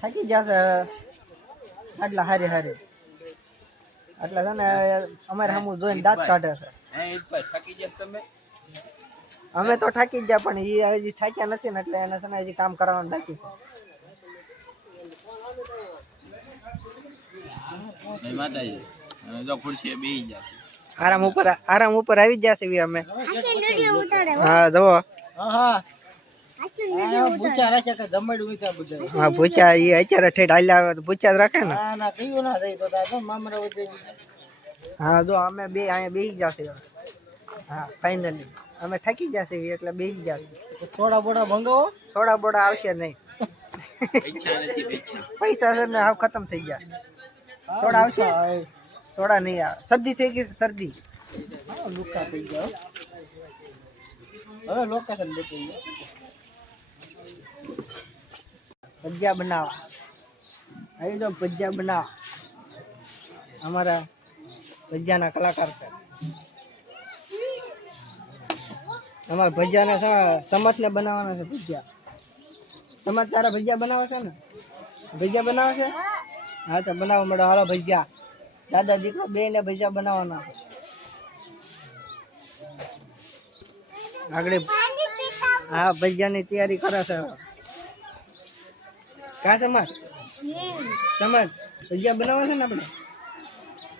થાકી ગયા છે આટલા હારી હારી આટલા છે ને અમારે સામું જોઈને દાંત કાઢે છે થાકી ગયા તમે અમે તો થાકી ગયા પણ એ હજી થાક્યા નથી ને એટલે એને છે ને હજી કામ કરવાનું બાકી છે માતાજી જો ખુરશી બેહી ગયા આરામ ઉપર આવી ગયા છે અમે હા જુઓ હા પૂછા એ અત્યારે ઠેઠ હાલ્યા આવે તો પૂછા જ રાખે ને હા જો અમે બે અહીંયા બેસી જશે હા ફાઇનલી અમે થાકી જશે એટલે બેસી જશે સોડા બોડા મંગાવો સોડા બોડા આવશે નહીં પૈસા છે ને હાવ ખતમ થઈ ગયા સોડા આવશે સોડા નહીં આવે શરદી થઈ ગઈ શરદી લુકા થઈ ગયા હવે લોકેશન બતાવી ભજીયા બનાવવા આવી તો ભજીયા બનાવવા અમારા ભજીયાના કલાકાર છે અમારા ભજીયાને સમજને બનાવવાના છે ભજીયા સમજ તારા ભજીયા બનાવે છે ને ભજીયા બનાવે છે હા તો બનાવો મળો હાલો ભજીયા દાદા દીકરો બે ને ભજીયા બનાવવાના આગળ હા ભજીયાની તૈયારી કરે છે કા સમજ ભજીયા બનાવવા છે ને આપણે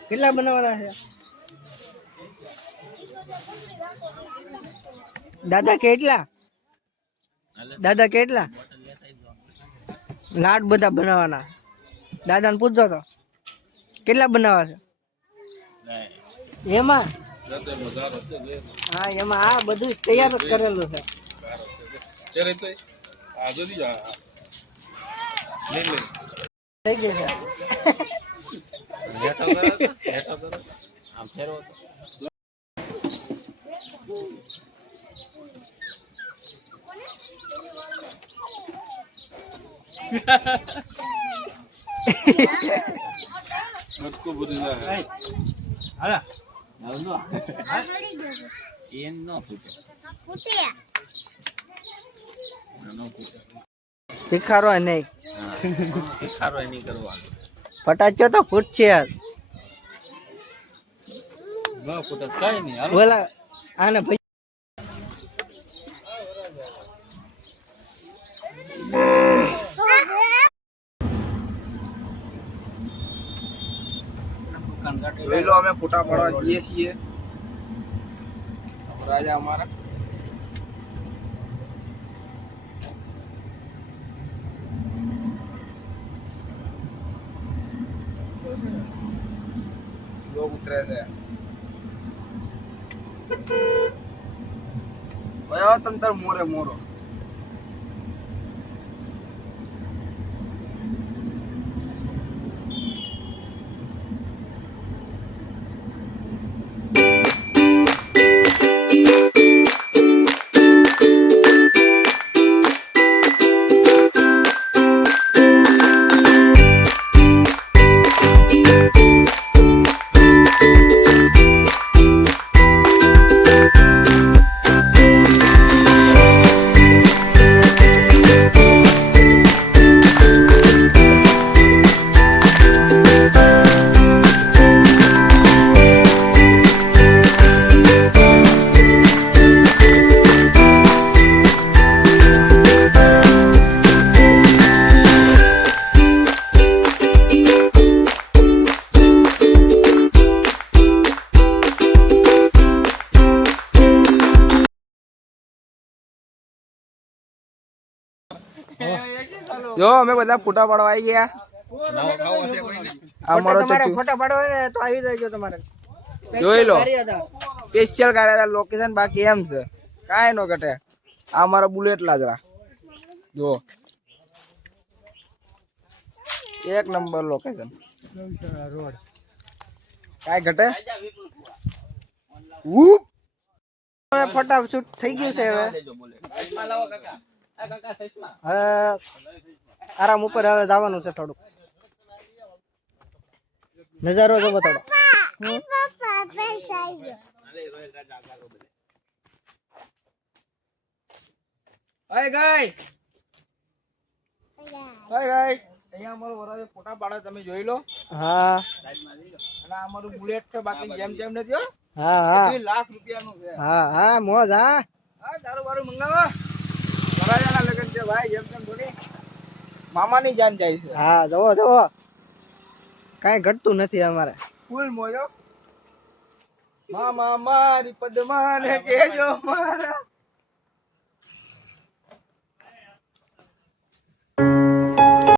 કેટલા બનાવવાના છે દાદા કેટલા લાડ બધા બનાવવાના દાદાને પૂછજો તો કેટલા બનાવવા છે એમાં હા એમાં આ બધું તૈયાર જ કરેલું છે થઈ જશે તીખારો નહીં ફટાચ્યો તો ફૂટશે યાર બોલા આને જોઈ લો અમે ફોટા પાડવા જઈએ છીએ રાજા અમારા લોગ ઉતરે છે ભાઈ તમ તાર મોરે મોરો જો અમે બધા ફોટા પાડવા આવી ગયા અમારો ફોટા પાડવા ને તો આવી જજો તમારે જોઈ લો સ્પેશિયલ કાર્ય લોકેશન બાકી એમ છે કાંઈ નો ઘટે આ અમારો બુલેટ લાજરા જો એક નંબર લોકેશન રોડ કાંઈ ઘટે ફોટા શૂટ થઈ ગયું છે હવે આરામ ઉપર હવે જવાનું છે થોડુંક નજારો જો બતાડો હાય ગાય હાય ગાય અહીંયા અમારો વરાવે ફોટા પાડે તમે જોઈ લો. હા અને આ અમારું બુલેટ છે બાકી જેમ જેમ નથી હો. હા હા 2 લાખ રૂપિયાનું છે. હા હા મોજ હા હા દારૂ બારૂ મંગાવો. વરાજાના લગન છે ભાઈ જેમ તેમ થોડી મામાની જાન જાય છે. હા જવો જવો કાંઈ ઘટતું નથી અમારે ફૂલ મોજો. મામા મારી પદ્માને કેજો મારા